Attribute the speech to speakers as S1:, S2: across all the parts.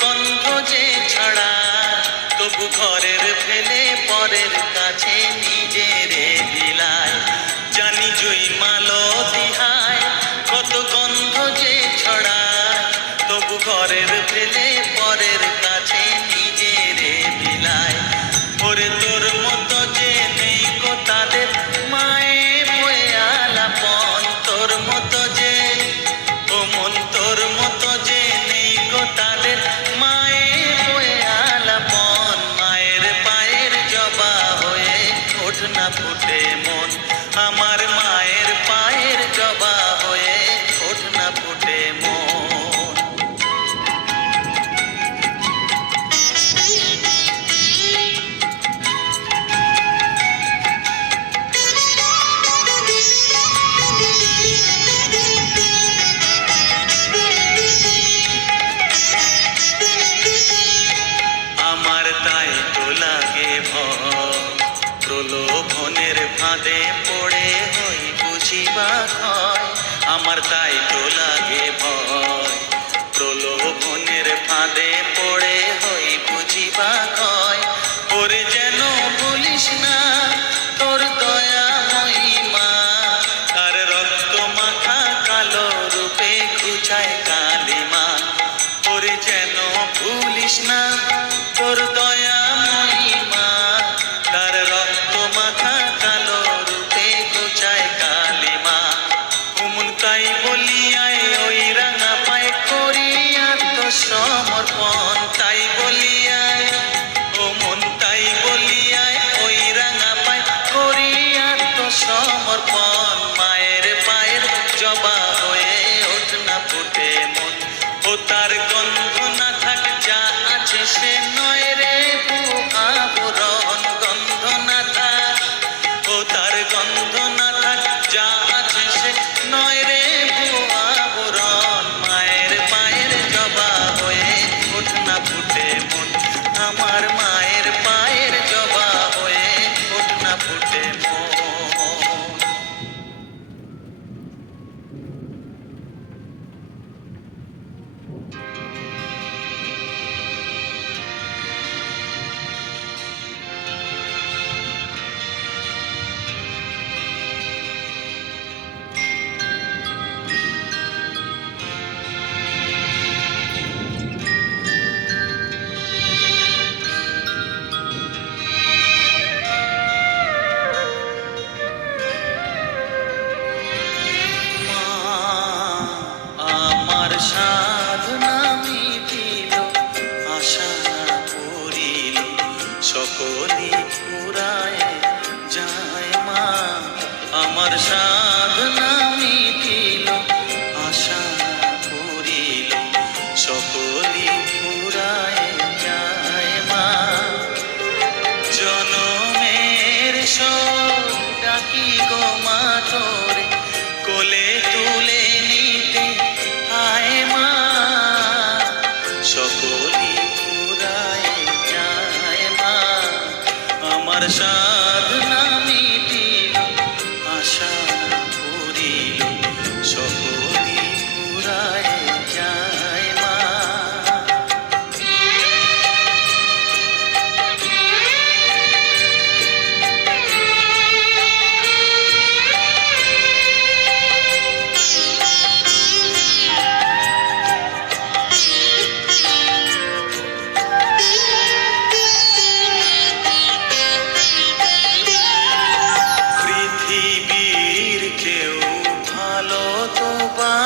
S1: গন্ধ যে ছাড়া তবু ঘরের ফেলে পরের কাছে তার গন্ধ না থাক, যা আছে সে নয় রে আবরণ, গন্ধ না থাক। ও তার গন্ধ না থাক, যা আছে সে নয় রে আবরণ। মায়ের পায়ের জবা হয়ে উঠ না ফুটে মন। আমার মায়ের পায়ের জবা হয়ে উঠ না ফুটে মন। গলি ফুরায় যায় মা আমার সা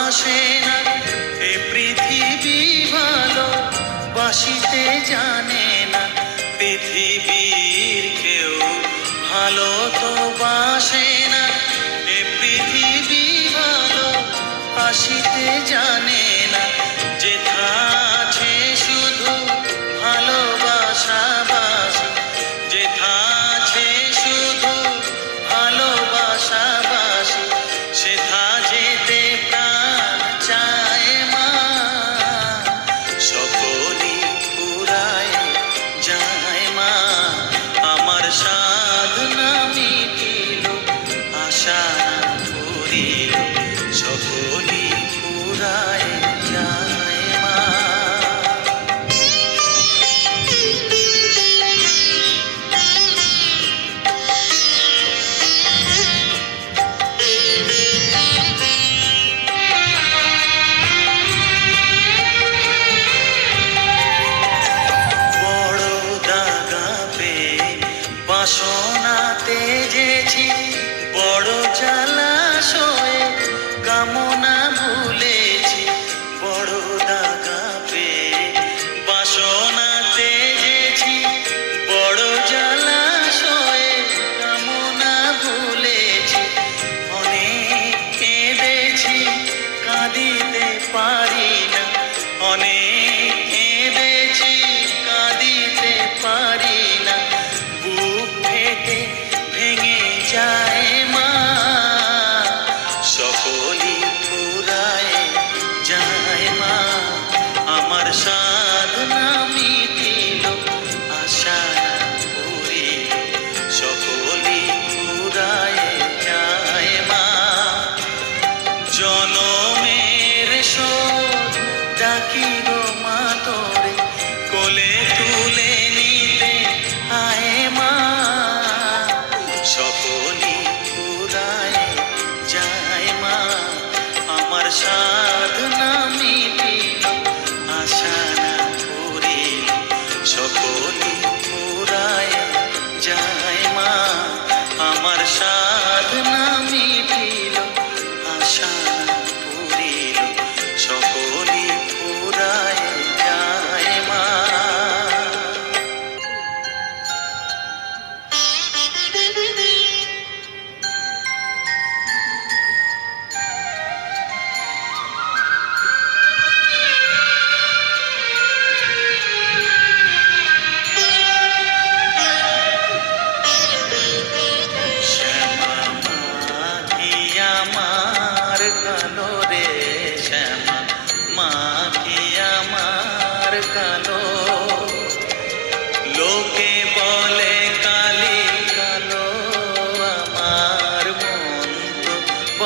S1: I'm Shena. নিশানা ফুরিয়ে সকলি ফুরায়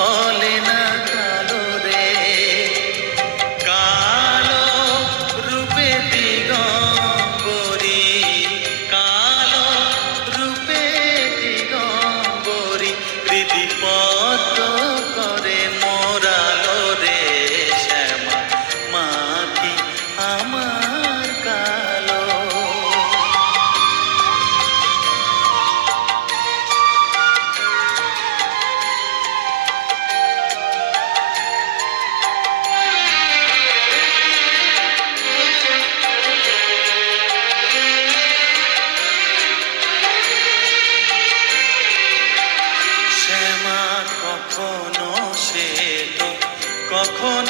S1: বলে সে কখনো সে তো কখনো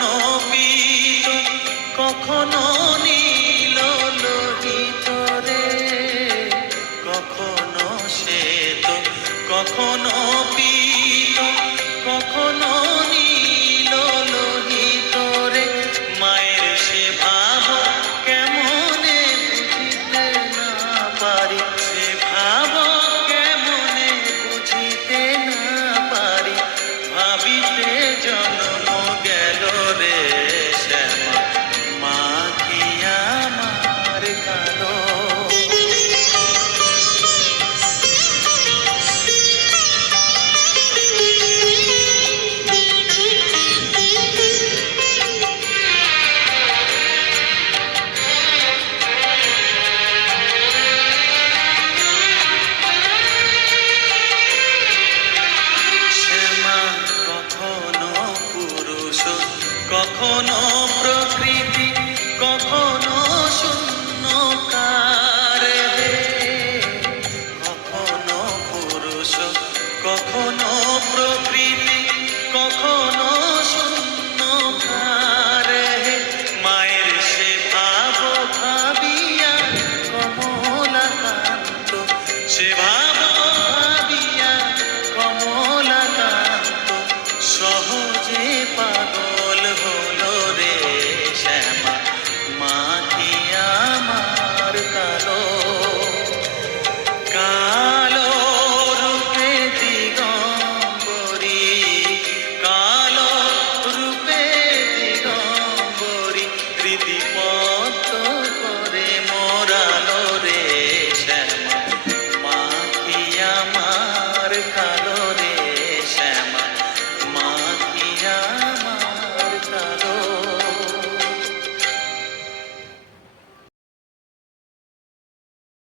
S1: 是吧？